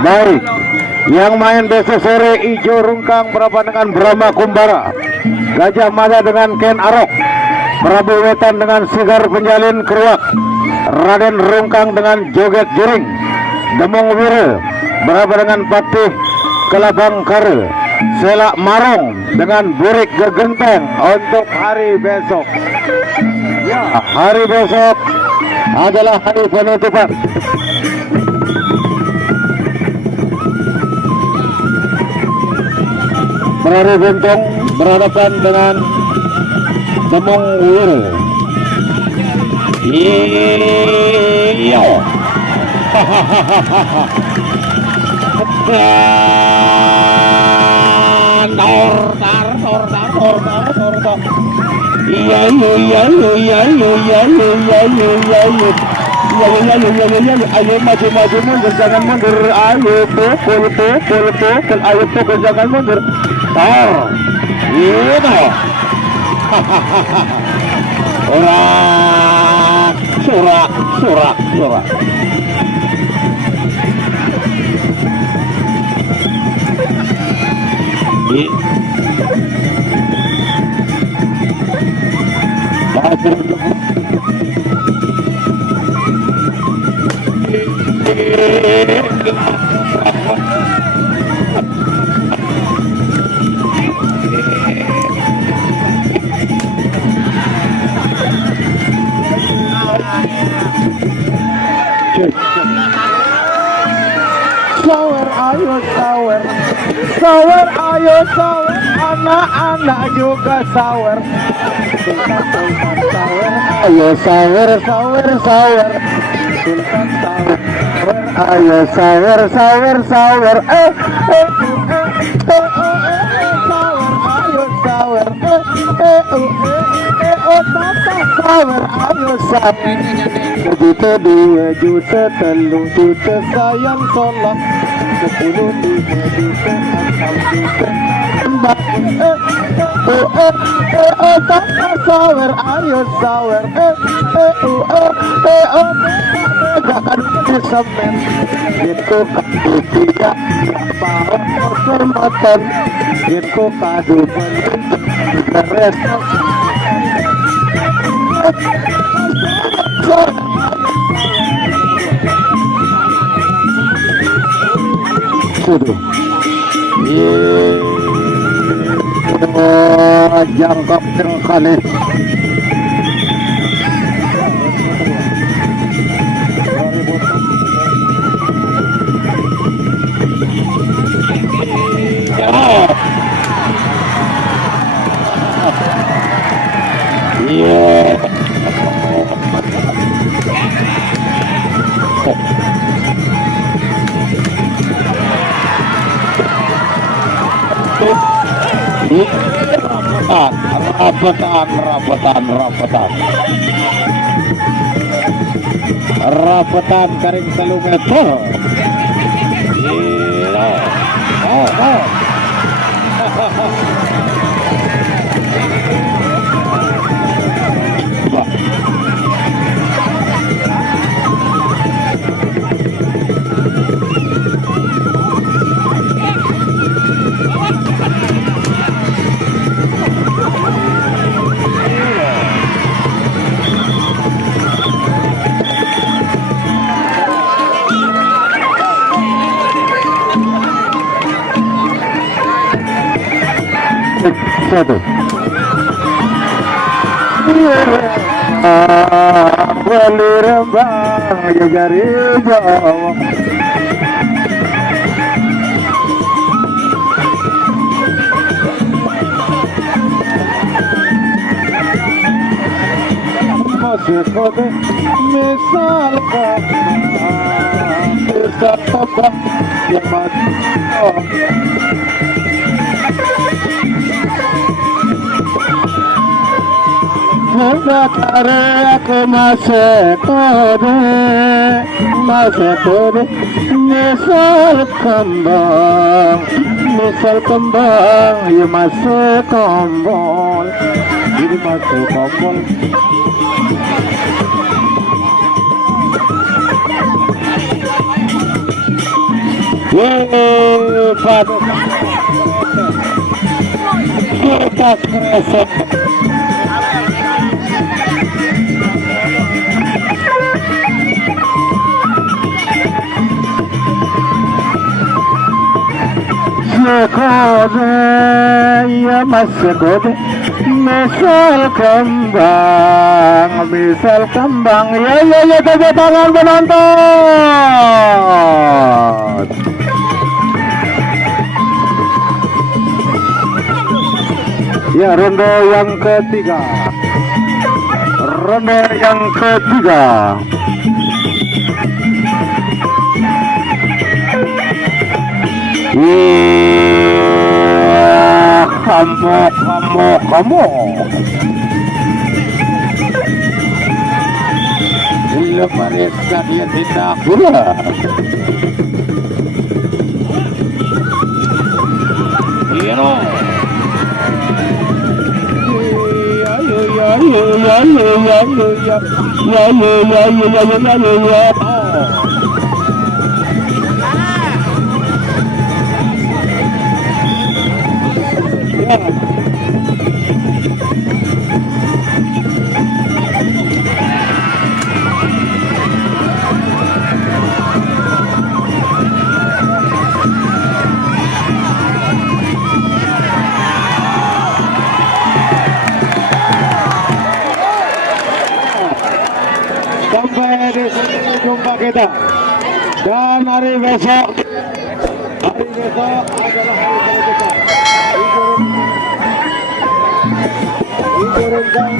Baik, yang main besok sore Ijo Rungkang berapa dengan Brahma Kumbara, Gajah Mada dengan Ken Arok, Prabu Wetan dengan Sigar Penjalin Keruak, Raden Rungkang dengan Joget Jering, Demong Wire berapa dengan Patih Kelabang Kare, Selak Marong dengan Burik Gegenteng untuk hari besok. Ya, hari besok adalah hari penutupan. Prabu Bentong berhadapan dengan Demong Wire. Iya. Ayo maju mundur, jangan mundur. Ayo pukul, ayo pukul, jangan mundur. Tor, itu. Surak. Sawer, ayo sawer, anak-anak juga sawer. Ayo sawer. Sultan sawer, ayo sawer. Sawer, ayo sawer. Sawer, ayo sawer. Sejuta, 2 juta, 3 juta, sayang solak. 10, 5 juta, 6 juta. Sawer, ayo sawer. Jangan disemen. Itu kadu tidak berpaham hormatan. Itu kadu beres. Jangkap kali. Rapetan Karing Selumeter. Satu. Wali Rembang Jagari Jawa. Masih kode misal bisa tebak yang mati. Kare aku masih kode misal kembang ya masih kombol jadi masih kombol. Pada kita kerasa. Sekode ya mas sekode, misal kembang, ya tepuk tangan penonton. Ya, ronde yang ketiga. Kamu. Leparisnya dia tidak pula. Hero. Sampai di sini jumpa kita, dan hari besok adalah hari kita. Ibu Rungkang